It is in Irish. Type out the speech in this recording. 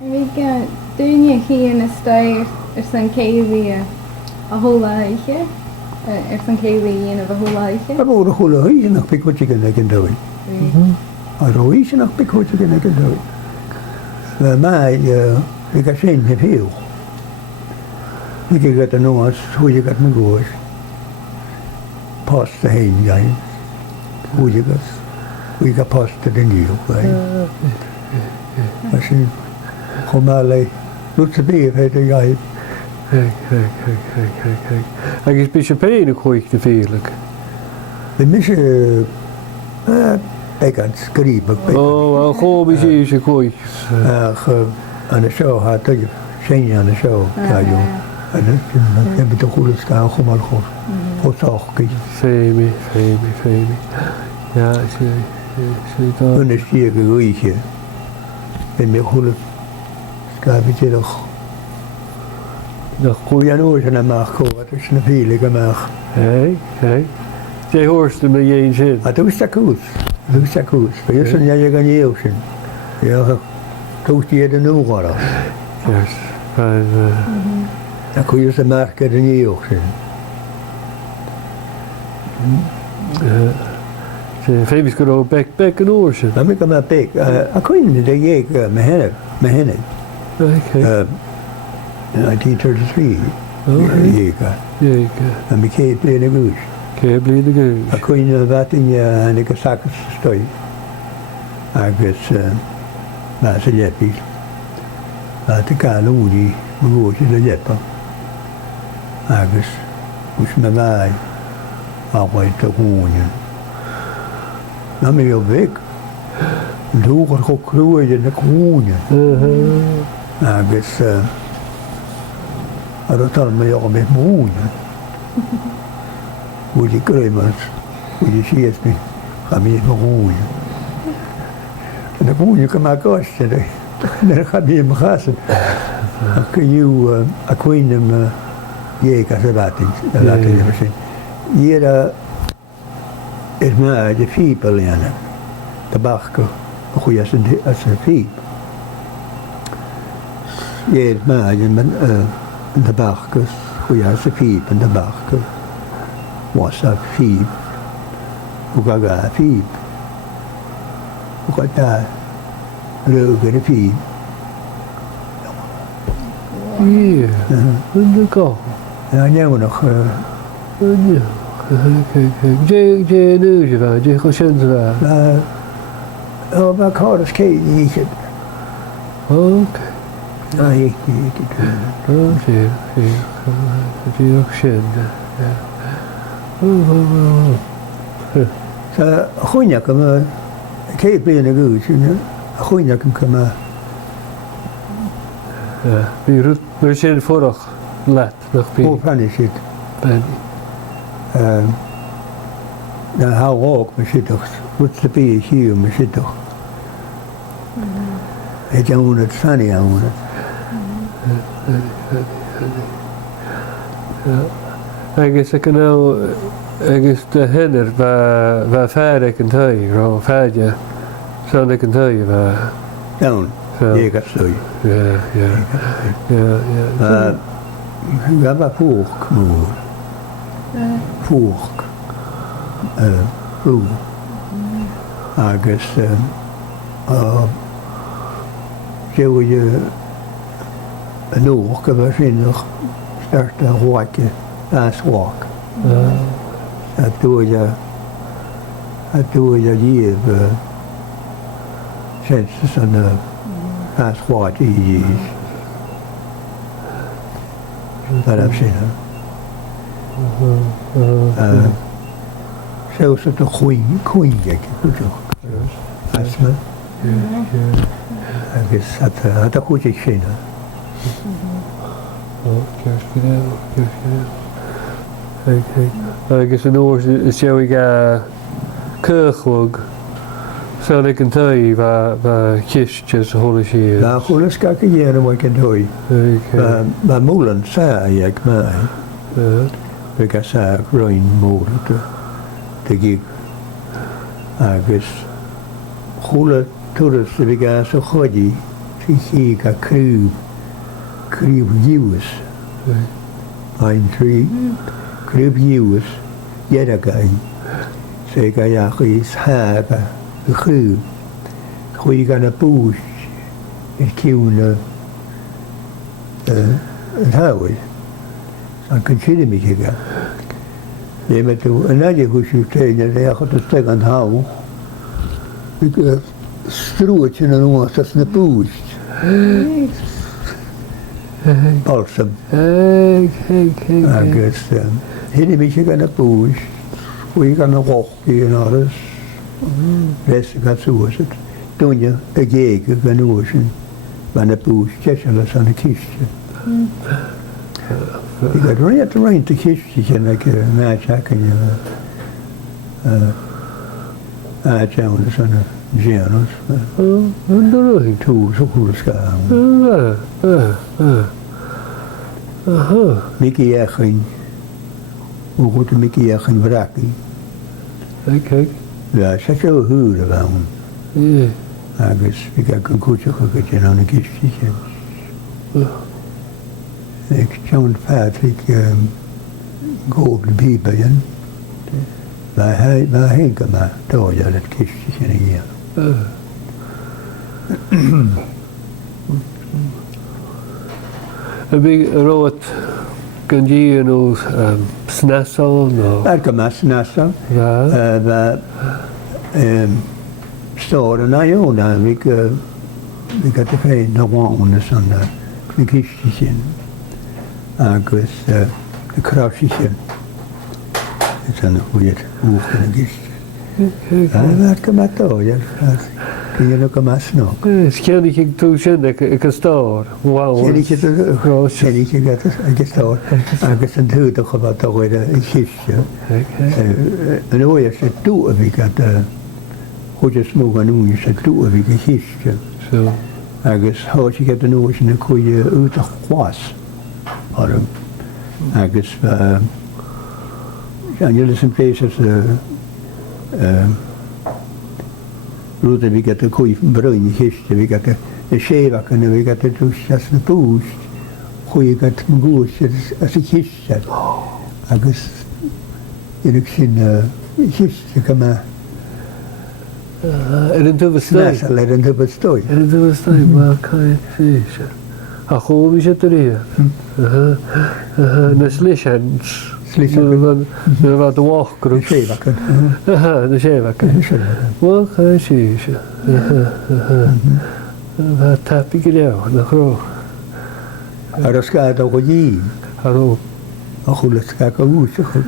Bhí duine chéan is stair san céhí a hóláiche san céhí dhéanamh a hóláiche. Ar óra chula hí nach picúte gan ag an dóin. Ar óí sin nach picúte gan ag an dóin. Mai ag a sin na fiú. Ag a gata nóas, húi a gata na góis. Post a hain gain. Húi a gat. Húi a post a den níu gain. A sin chumá lei lút a bíh heid a gain. Agus bí sé péin a chuig na félag. Bhí mi sé begad scríbach begad. Ó, a chóbí sí sé chuig. Ach an a seo há tuigh séine an a seo caú. An bit a chuúlas cá chumar chór. Chótáach gaid. Féimi. Ja, sé dá. Buna sí a go gaiche. Bhí mi chuúlas cá bitíadach. Nach Cúi an úr sin amach cóhat is na fílig amach. Hé. Dé hórsta me dhéon sin. A dús a cús. Bhí san iag an éoh sin. Bhí tútíad an úgára. Yes. A cúi amach gad an éoh sin. Sé féimis go ró bec an úr sin. A mi go má bec. A cúin de dhéag mehennig. Okay. 1933. Dhéag. A mi céad blian a gúis. Cé blian a gúis. A cúin a bhatain anig a sacas stoi. Agus más a lepís. A te cáil úri mgóisi a lepa. Agus ús me bhai áhaid a húnin. Na mi o bhig. Dúgar cho cruúid na húnin. Agus ar a tal me o me húnin. Údi greimas. Údi sias mi. A mi o húnin. Na húnin ka ma gostin. Na chabi am chasan. Ac yw a cwyn am ieg as a latin ever sin. Iera ma de fíbal iana. Da bach go chwy as a fíb. Ier ma yn da bach go chwy as a fíb yn da bach go. Was a fíb. Ugaga fíb. Ugaga rög yn y fíb. Ie, yn y go. Ja, nog. Dé nuúide bheith, dé chu sin bheith. Má cáras cé íchid. Ok. Na hé Díach sin. Tá chuine go cé blian a gúis a chuine go Bhí rud mar sin fórach leat nach bí. ó panna siad. Ben. Na háhág me siadach, rud le bí hiú me siadach. É deúnad fanna anúnad. Agus agus de hinnar bheith fearr ag an taí, rá feide san ag an taí bheith. Down, dhéag slúi. Gab a fúch múr. Fúch. Rú. Agus séuide an úch go bheith sinnach start a hhuaike ashuaach. A dúide díomh sensus an ashuaach í díos. Farab sinna. Seus at a chuinge asma. Agus at a chuig sinna. Agus an úr is séuig a cúchug san ag an taí bheith chiiste sa thola siad. Na chulas ga go dhéanam ag an dói. Má múlan sa ag mai. Agus sa roin móra de gig. Agus chula turas a bhí gas a chodí chi ga crúb Uwys. Ein tri crúb Uwys, yet a guy. Say ga ach is haga, the crúb. Chwi gan a bwys, i'r ciwn yn hawyd. Sa'n consider mi chiga. Le ma tu, yn adi hwysio trein, le achos y steg yn haw. Strwyd yn oes as na bwys. Balsam. Agus, hynny mi chi gan y bwys, chwi gan y wochi yn oes. Res y gael sŵs. Dunja, y geg gan oes yn fan y bwys, jesel as an y cysio. Ik had right around the kistje en ik naadjak en aadjouwen zo'n genus. Toe zo goed schaam. Micheal ging, hoe goed Micheal ging wrakken. Kijk. Ja, ze zo huren waren. Ja. Agus, ik heb een koetje gekeken aan een kistje. Ik John Patrick go de Bibeln. Wij henken maar door je dat kistje in hier. Heb je rood gandiën of snassel? Ik kan maar snassel. Ja. We storen naar jou dan. Ik had de veen nog wonen zo'n kistje. Agus de krasje. Het zijn een goede oefening is. Wat kan maar toch, ja. Kun je nog maar snel. Ken ik toen zin ik kan staan. Wow. Ken ik dat ik staan. Agus een duur toch wat toch weer een kistje. En hoe je het doet, ik had goede smoken en hoe je het doet, ik een kistje. Zo. Agus hoort je het een oortje en kun je uit de glas. Agus jullie zijn places route we get de koei van bruin gisteren we get de schewakken en we get de dus als de poes goeie get een goedje als ik gisteren Agus ik zie gisteren kan maar En een dubbel stijl. En een dubbel stijl. En een dubbel stijl, maar kan je vissen. Hoe is het er hier? De slishens. De wat de walkgroep. De schewakken. De schewakken. Wat kan je vissen? Wat heb ik gedaan? De groot. Dat gaat ook niet. Hallo. Maar goed, dat gaat ook goed.